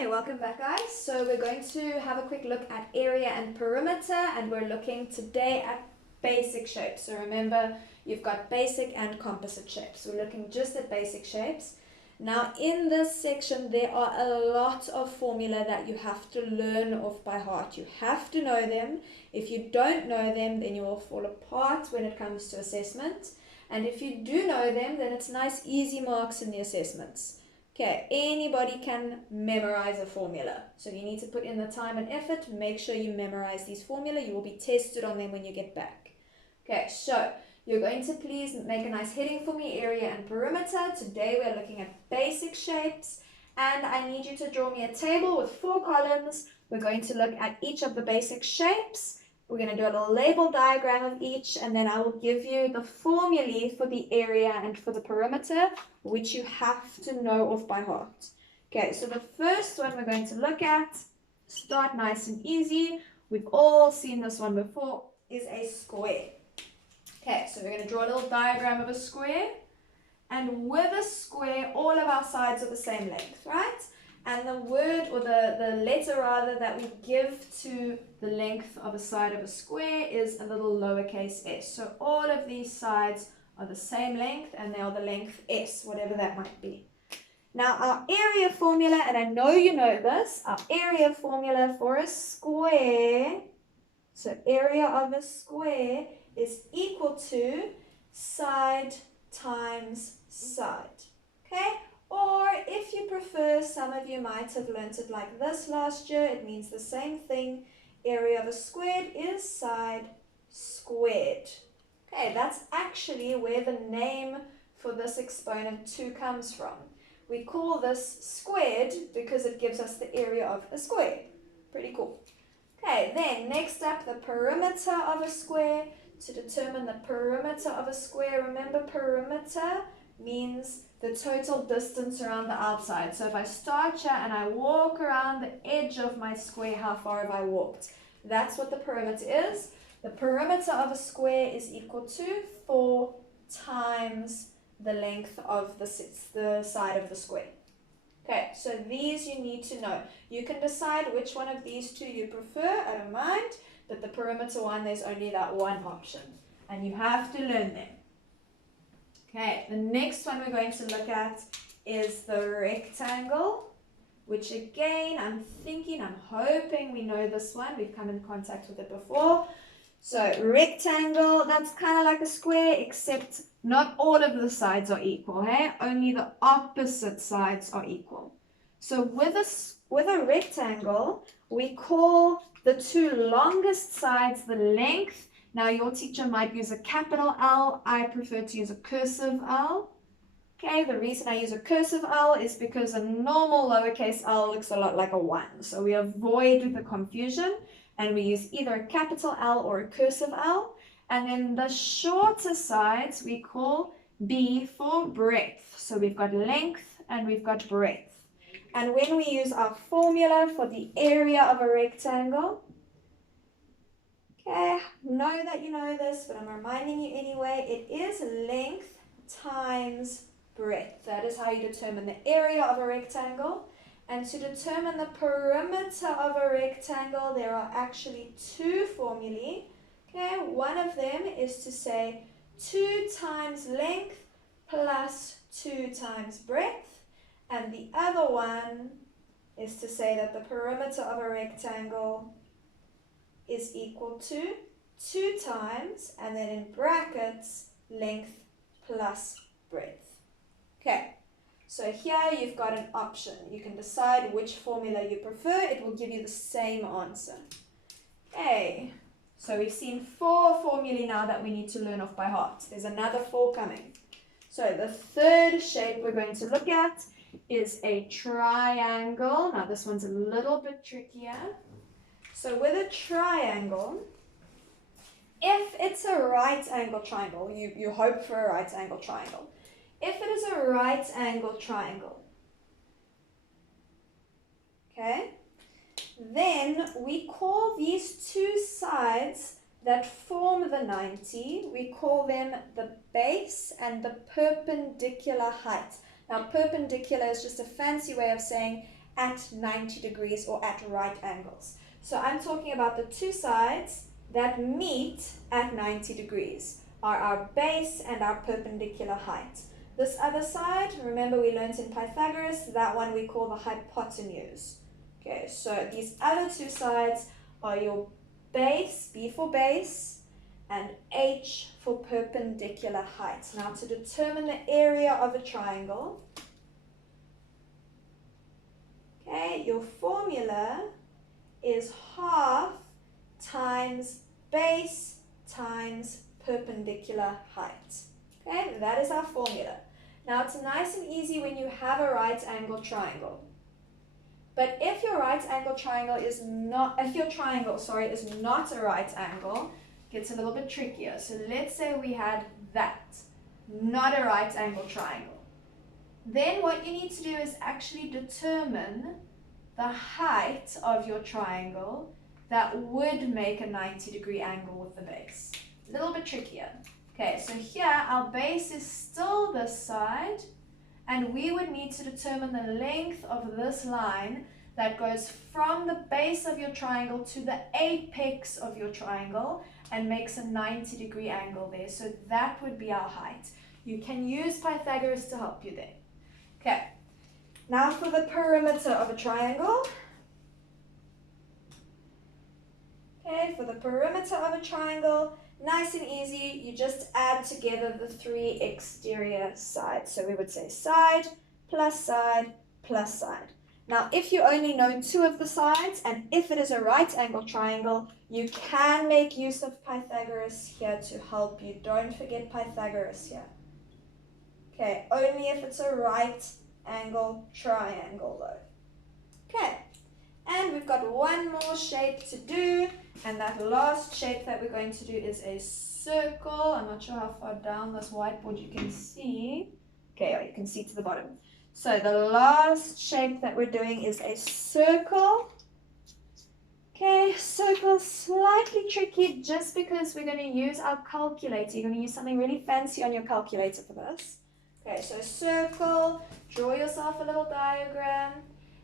Hey, welcome back guys. So we're going to have a quick look at area and perimeter, and we're looking today at basic shapes. So remember, you've got basic and composite shapes. We're looking just at basic shapes. Now in this section there are a lot of formula that you have to learn off by heart. You have to know them. If you don't know them, then you will fall apart when it comes to assessment. And if you do know them, then it's nice easy marks in the assessments. Okay, anybody can memorize a formula. So you need to put in the time and effort. Make sure you memorize these formula. You will be tested on them when you get back. Okay, so you're going to please make a nice heading for me, area and perimeter. Today we're looking at basic shapes. And I need you to draw me a table with 4 columns. We're going to look at each of the basic shapes. We're going to do a little label diagram of each, and then I will give you the formulae for the area and for the perimeter, which you have to know off by heart. Okay, so the first one we're going to look at, start nice and easy. We've all seen this one before, is a square. Okay, so we're going to draw a little diagram of a square. And with a square, all of our sides are the same length, right? And the word, or the letter rather, that we give to the length of a side of a square is a little lowercase s. So all of these sides are the same length, and they are the length s, whatever that might be. Now our area formula, and I know you know this, our area formula for a square, so area of a square is equal to side times side. Okay? Or if you prefer, some of you might have learnt it like this last year. It means the same thing. Area of a squared is side squared. Okay, that's actually where the name for this exponent 2 comes from. We call this squared because it gives us the area of a square. Pretty cool. Okay, then next up, the perimeter of a square. To determine the perimeter of a square, remember perimeter means the total distance around the outside. So if I start here and I walk around the edge of my square, how far have I walked? That's what the perimeter is. The perimeter of a square is equal to 4 times the length of the side of the square. Okay, so these you need to know. You can decide which one of these 2 you prefer, I don't mind, but the perimeter one, there's only that one option, and you have to learn them. Okay, the next one we're going to look at is the rectangle, which again, I'm hoping we know this one. We've come in contact with it before. So rectangle, that's kind of like a square, except not all of the sides are equal, hey? Only the opposite sides are equal. So with a rectangle, we call the 2 longest sides the length. Now your teacher might use a capital L. I prefer to use a cursive L. Okay, the reason I use a cursive L is because a normal lowercase l looks a lot like a 1. So we avoid the confusion, and we use either a capital L or a cursive L. And then the shorter sides we call B for breadth. So we've got length and we've got breadth. And when we use our formula for the area of a rectangle, okay, know that you know this, but I'm reminding you anyway, it is length times breadth. That is how you determine the area of a rectangle. And to determine the perimeter of a rectangle, there are actually 2 formulae. Okay, one of them is to say 2 times length plus 2 times breadth. And the other one is to say that the perimeter of a rectangle is equal to 2 times, and then in brackets, length plus breadth. Okay, so here you've got an option. You can decide which formula you prefer. It will give you the same answer. Okay, so we've seen 4 formulae now that we need to learn off by heart. There's another 4 coming. So the third shape we're going to look at is a triangle. Now this one's a little bit trickier. So with a triangle, if it's a right angle triangle, you hope for a right angle triangle. If it is a right angle triangle, okay, then we call these 2 sides that form the 90, we call them the base and the perpendicular height. Now perpendicular is just a fancy way of saying at 90 degrees or at right angles. So I'm talking about the two sides that meet at 90 degrees are our base and our perpendicular height. This other side, remember we learned in Pythagoras, that one we call the hypotenuse. Okay, so these other two sides are your base, B for base, and H for perpendicular height. Now to determine the area of a triangle, okay, your formula is half times base times perpendicular height. Okay, that is our formula. Now it's nice and easy when you have a right angle triangle. But if your right angle triangle is not, if your triangle, sorry, is not a right angle, it gets a little bit trickier. So let's say we had that, not a right angle triangle. Then what you need to do is actually determine the height of your triangle that would make a 90-degree angle with the base. A little bit trickier. Okay, so here our base is still this side, and we would need to determine the length of this line that goes from the base of your triangle to the apex of your triangle and makes a 90-degree angle there. So that would be our height. You can use Pythagoras to help you there. Okay, now for the perimeter of a triangle. Okay, for the perimeter of a triangle, nice and easy, you just add together the three exterior sides. So we would say side, plus side, plus side. Now, if you only know two of the sides, and if it is a right angle triangle, you can make use of Pythagoras here to help you. Don't forget Pythagoras here. Okay, only if it's a right angle triangle though. Okay, and we've got one more shape to do. And that last shape that we're going to do is a circle. I'm not sure how far down this whiteboard you can see. Okay, oh, you can see to the bottom. So the last shape that we're doing is a circle. Okay, circle, slightly tricky just because we're going to use our calculator. You're going to use something really fancy on your calculator for this. Okay, so circle, draw yourself a little diagram.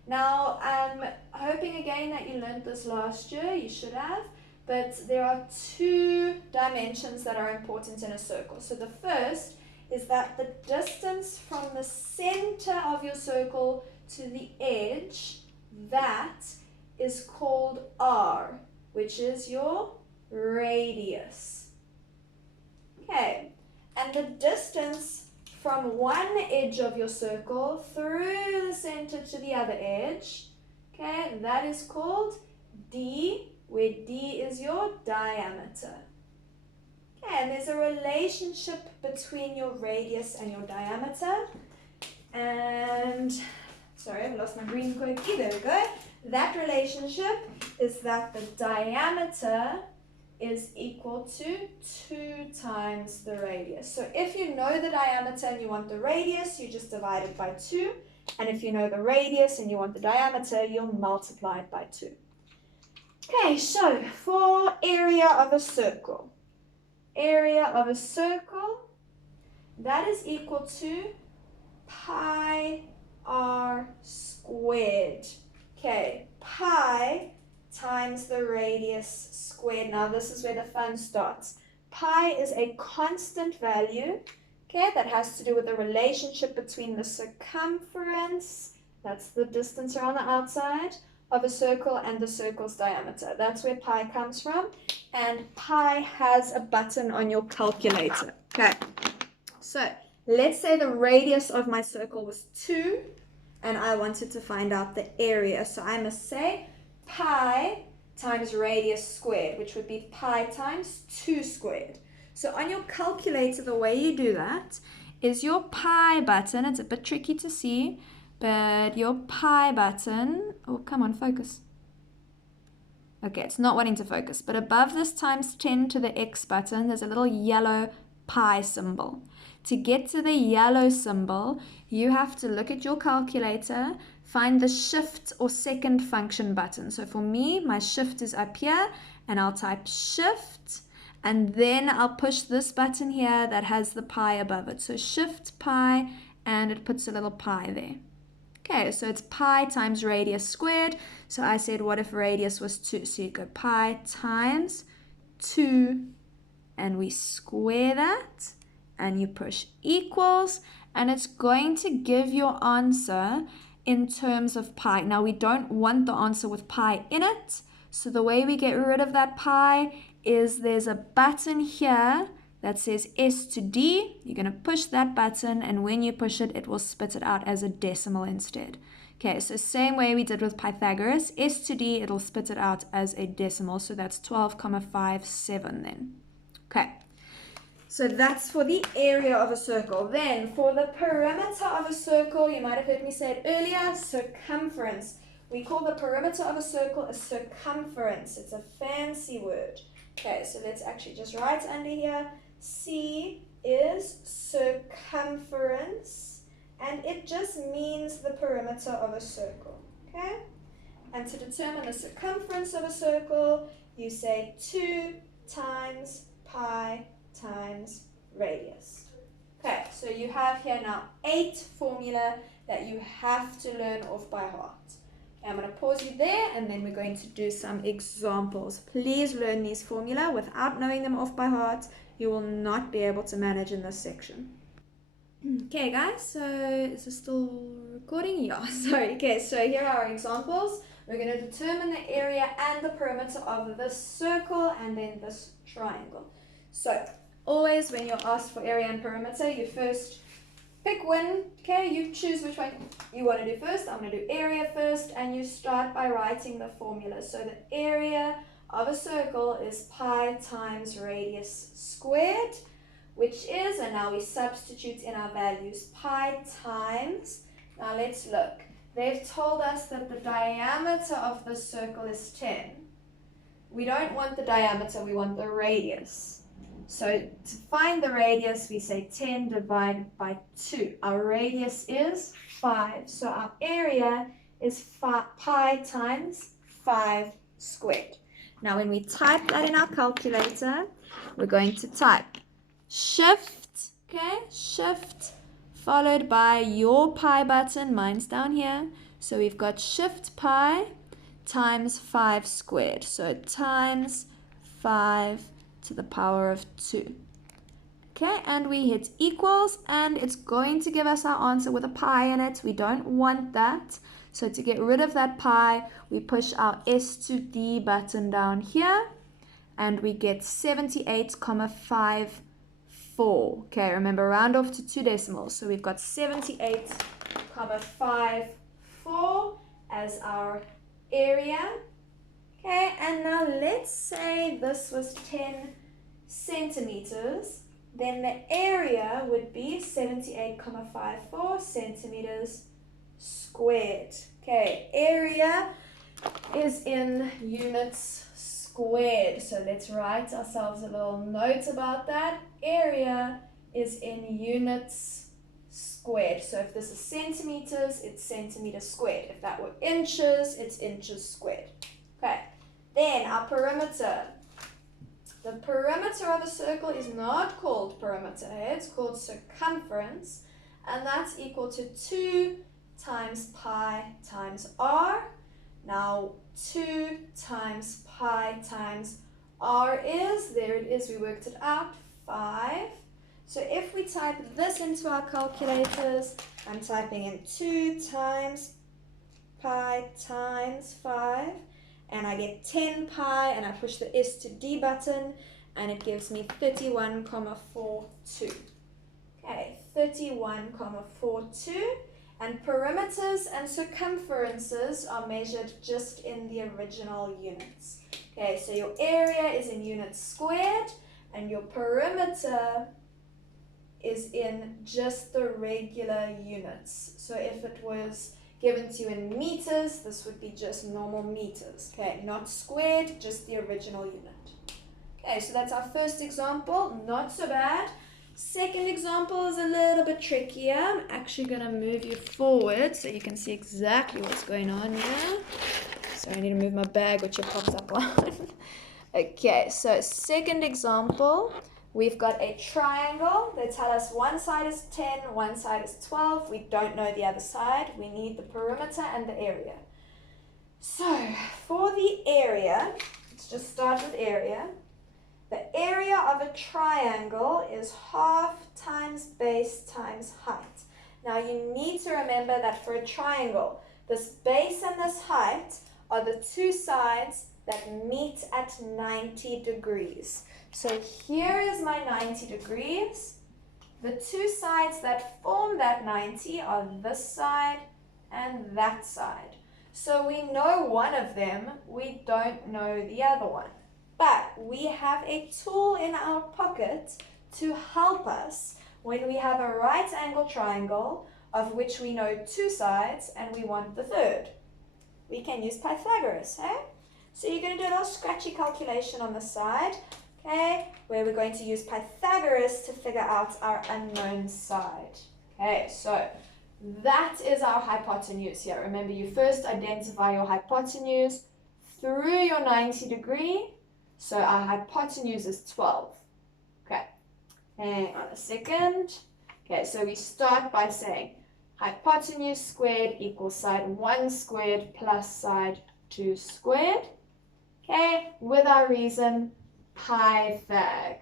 Now, I'm hoping again that you learned this last year, you should have, but there are two dimensions that are important in a circle. So the first is that the distance from the center of your circle to the edge, that is called R, which is your radius. Okay, and the distance from one edge of your circle through the center to the other edge, okay, that is called D, where D is your diameter. Okay, and there's a relationship between your radius and your diameter. And, sorry, I've lost my green quirky, there we go. That relationship is that the diameter is equal to 2 times the radius. So if you know the diameter and you want the radius, you just divide it by 2. And if you know the radius and you want the diameter, you'll multiply it by 2. Okay, so for area of a circle, that is equal to pi r squared. Okay, pi times the radius squared. Now this is where the fun starts. Pi is a constant value, okay, that has to do with the relationship between the circumference, that's the distance around the outside of a circle, and the circle's diameter. That's where pi comes from, and pi has a button on your calculator. Okay, so let's say the radius of my circle was 2, and I wanted to find out the area. So I must say pi times radius squared, which would be pi times 2 squared. So on your calculator, the way you do that is your pi button, it's a bit tricky to see, but your pi button, oh, come on, focus. Okay, it's not wanting to focus, but above this times 10 to the x button, there's a little yellow pi symbol. To get to the yellow symbol, you have to look at your calculator, find the shift or second function button. So for me, my shift is up here, and I'll type shift, and then I'll push this button here that has the pi above it. So shift pi, and it puts a little pi there. Okay, so it's pi times radius squared. So I said, what if radius was 2? So you go pi times 2, and we square that, and you push equals, and it's going to give your answer in terms of pi. Now, we don't want the answer with pi in it, so the way we get rid of that pi is there's a button here that says S to D. You're going to push that button, and when you push it, it will spit it out as a decimal instead. Okay, so same way we did with Pythagoras, S to D, it'll spit it out as a decimal, so that's 12,57 then. Okay, so that's for the area of a circle. Then for the perimeter of a circle, you might have heard me say it earlier, circumference. We call the perimeter of a circle a circumference. It's a fancy word. Okay, so let's actually just write under here, C is circumference, and it just means the perimeter of a circle. Okay, and to determine the circumference of a circle, you say 2 times pi times radius. Okay, so you have here now 8 formula that you have to learn off by heart. Okay, I'm going to pause you there, and then we're going to do some examples. Please learn these formula without knowing them off by heart. You will not be able to manage in this section. Okay guys, so is this still recording? Yeah, sorry. Okay, so here are our examples. We're going to determine the area and the perimeter of this circle and then this triangle. So always when you're asked for area and perimeter, you first pick one. Okay, you choose which one you want to do first. I'm going to do area first, and you start by writing the formula. So the area of a circle is pi times radius squared, which is, and now we substitute in our values, pi times, now let's look. They've told us that the diameter of the circle is 10. We don't want the diameter, we want the radius. So to find the radius, we say 10 divided by 2. Our radius is 5. So our area is pi times 5 squared. Now when we type that in our calculator, we're going to type shift, okay, shift followed by your pi button, mine's down here. So we've got shift pi times 5 squared. So times 5 to the power of 2. Okay, and we hit equals, and it's going to give us our answer with a pi in it. We don't want that. So to get rid of that pi, we push our S to D button down here, and we get 78,54. Okay, remember, round off to 2 decimals. So we've got 78,54 as our area. Okay, and now let's say this was 10 centimeters. Then the area would be 78,54 centimeters squared. Okay, area is in units squared. So let's write ourselves a little note about that. Area is in units squared. So if this is centimeters, it's centimeters squared. If that were inches, it's inches squared. Okay, then our perimeter. The perimeter of a circle is not called perimeter, it's called circumference, and that's equal to 2 times pi times r. Now 2 times pi times r is, there it is, we worked it out, 5. So if we type this into our calculators, I'm typing in 2 times pi times 5. And I get 10 pi, and I push the S to D button, and it gives me 31,42. Okay, 31,42. And perimeters and circumferences are measured just in the original units. Okay, so your area is in units squared, and your perimeter is in just the regular units. So if it was given to you in meters, this would be just normal meters. Okay, not squared, just the original unit. Okay, so that's our first example, not so bad. Second example is a little bit trickier. I'm actually going to move you forward so you can see exactly what's going on here. So I need to move my bag, which it pops up on. Okay, so second example, We've got a triangle. They tell us one side is 10, one side is 12. We don't know the other side. We need the perimeter and the area. So for the area, let's just start with area. The area of a triangle is half times base times height. Now you need to remember that for a triangle, this base and this height are the two sides that meet at 90 degrees. So here is my 90 degrees. The two sides that form that 90 are this side and that side. So we know one of them, we don't know the other one. But we have a tool in our pocket to help us when we have a right angle triangle of which we know two sides and we want the third. We can use Pythagoras, eh? So you're going to do a little scratchy calculation on the side, okay, where we're going to use Pythagoras to figure out our unknown side. Okay, so that is our hypotenuse here. Remember, you first identify your hypotenuse through your 90 degree. So our hypotenuse is 12. Okay, hang on a second. Okay, so we start by saying hypotenuse squared equals side 1 squared plus side 2 squared. Okay, with our reason, Pythag.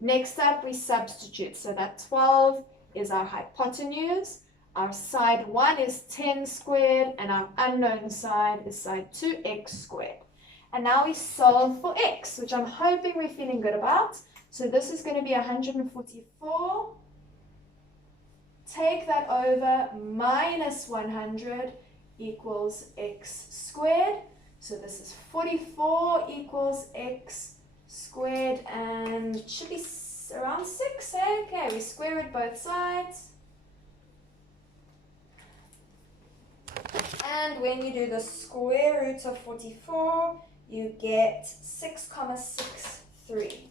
Next up, we substitute. So that 12 is our hypotenuse. Our side 1 is 10 squared, and our unknown side is side 2x squared. And now we solve for x, which I'm hoping we're feeling good about. So this is going to be 144. Take that over, minus 100 equals x squared. So this is 44 equals x squared, and it should be around 6, eh? Okay, we square root both sides. And when you do the square root of 44, you get 6,63.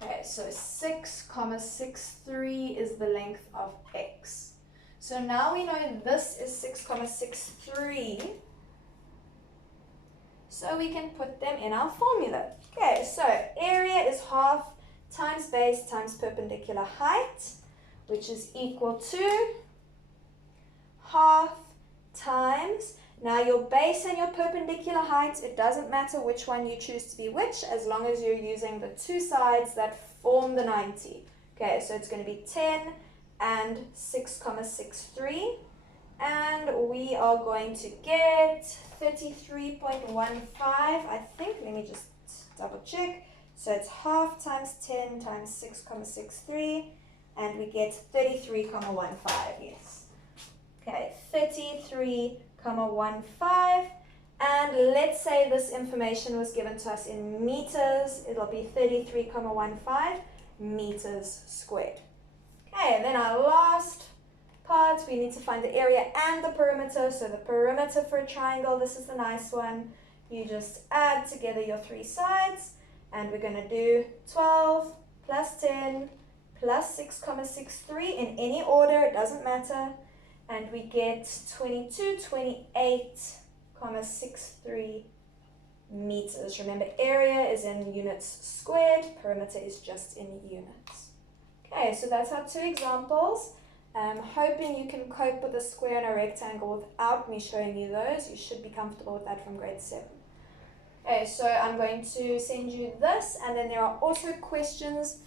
Okay, so 6,63 is the length of x. So now we know this is 6,63. So we can put them in our formula. Okay, so area is half times base times perpendicular height, which is equal to half times. Now your base and your perpendicular height, it doesn't matter which one you choose to be which, as long as you're using the two sides that form the 90. Okay, so it's going to be 10 and 6,63. And we are going to get 33.15, I think. Let me just double check. So it's half times 10 times 6,63, and we get 33,15, yes. Okay, 33,15, and let's say this information was given to us in meters. It'll be 33,15 meters squared. Okay, and then our last part, we need to find the area and the perimeter. So the perimeter for a triangle, this is the nice one. You just add together your three sides, and we're going to do 12 plus 10 plus 6,63 in any order, it doesn't matter. And we get 2228,63 meters. Remember, area is in units squared, perimeter is just in units. Okay, so that's our two examples. Hoping you can cope with a square and a rectangle without me showing you those. You should be comfortable with that from grade 7. Okay, so I'm going to send you this, and then there are also questions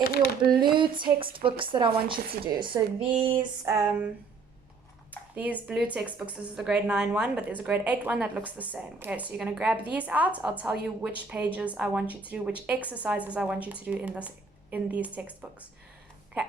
in your blue textbooks that I want you to do. So these blue textbooks, this is the grade 9 one, but there's a grade 8 one that looks the same. Okay, so you're going to grab these out. I'll tell you which pages I want you to do, which exercises I want you to do in these textbooks. Okay.